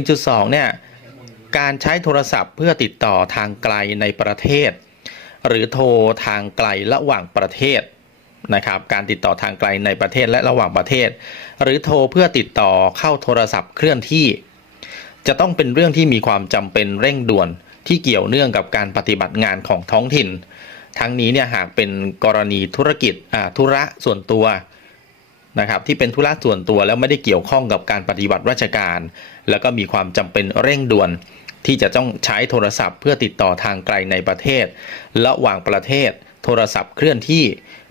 1.2 เนี่ย การใช้โทรศัพท์เพื่อติดต่อทางไกลในประเทศ หรือโทรทางไกลระหว่างประเทศนะครับ การติดต่อทางไกลในประเทศและระหว่างประเทศ หรือโทรเพื่อติดต่อเข้าโทรศัพท์เคลื่อนที่ จะต้องเป็นเรื่องที่มีความจำเป็นเร่งด่วนที่เกี่ยวเนื่องกับการปฏิบัติงานของท้องถิ่น ทั้งนี้เนี่ยหากเป็นกรณีธุรกิจธุระส่วนตัว นะครับที่เป็นธุระส่วนตัวแล้วไม่ได้เกี่ยวข้องกับการปฏิบัติราชการ แล้วก็มีความจำเป็นเร่งด่วน ที่จะต้องใช้โทรศัพท์ เพื่อติดต่อทางไกลในประเทศ ระหว่างประเทศ โทรศัพท์เคลื่อนที่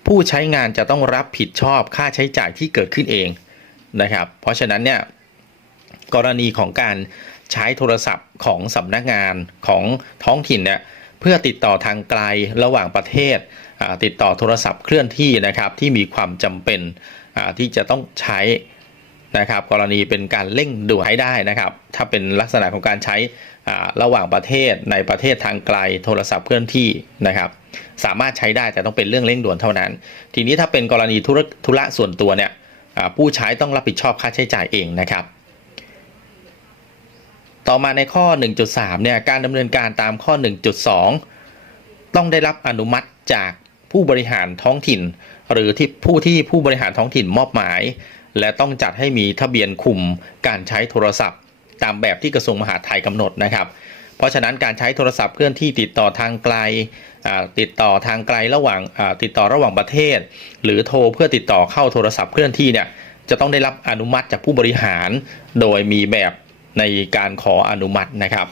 ผู้ใช้งานจะต้องรับผิดชอบค่าใช้จ่ายที่เกิดขึ้นเองนะครับ เพราะฉะนั้นเนี่ยกรณีของการใช้โทรศัพท์ของสำนักงานของท้องถิ่นเนี่ยเพื่อติดต่อทางไกลระหว่างประเทศติดต่อโทรศัพท์เคลื่อนที่นะครับที่มีความจำเป็น ที่จะต้องใช้นะครับกรณีเป็นการเร่งด่วนให้ได้นะครับ ถ้าเป็นลักษณะของการใช้ระหว่างประเทศในประเทศทางไกลโทรศัพท์เคลื่อนที่นะครับ สามารถใช้ได้แต่ต้องเป็นเรื่องเร่งด่วนเท่านั้น ทีนี้ถ้าเป็นกรณีธุระธุระส่วนตัวเนี่ยผู้ใช้ต้องรับผิดชอบค่าใช้จ่ายเองนะครับ ต่อมาในข้อ 1.3 เนี่ยการดำเนินการตามข้อ 1.2 ต้องได้รับอนุมัติจากผู้บริหารท้องถิ่น หรือที่ผู้ที่ผู้บริหารท้องถิ่นมอบหมาย และต้องจัดให้มีทะเบียนคุมการใช้โทรศัพท์ ตามแบบที่กระทรวงมหาดไทยกำหนดนะครับ เพราะฉะนั้นการใช้โทรศัพท์เคลื่อนที่ติดต่อทางไกลติดต่อทางไกลระหว่างติดต่อระหว่างประเทศ หรือโทรเพื่อติดต่อเข้าโทรศัพท์เคลื่อนที่เนี่ยจะต้องได้รับอนุมัติจากผู้บริหาร โดยมีแบบในการขออนุมัตินะครับ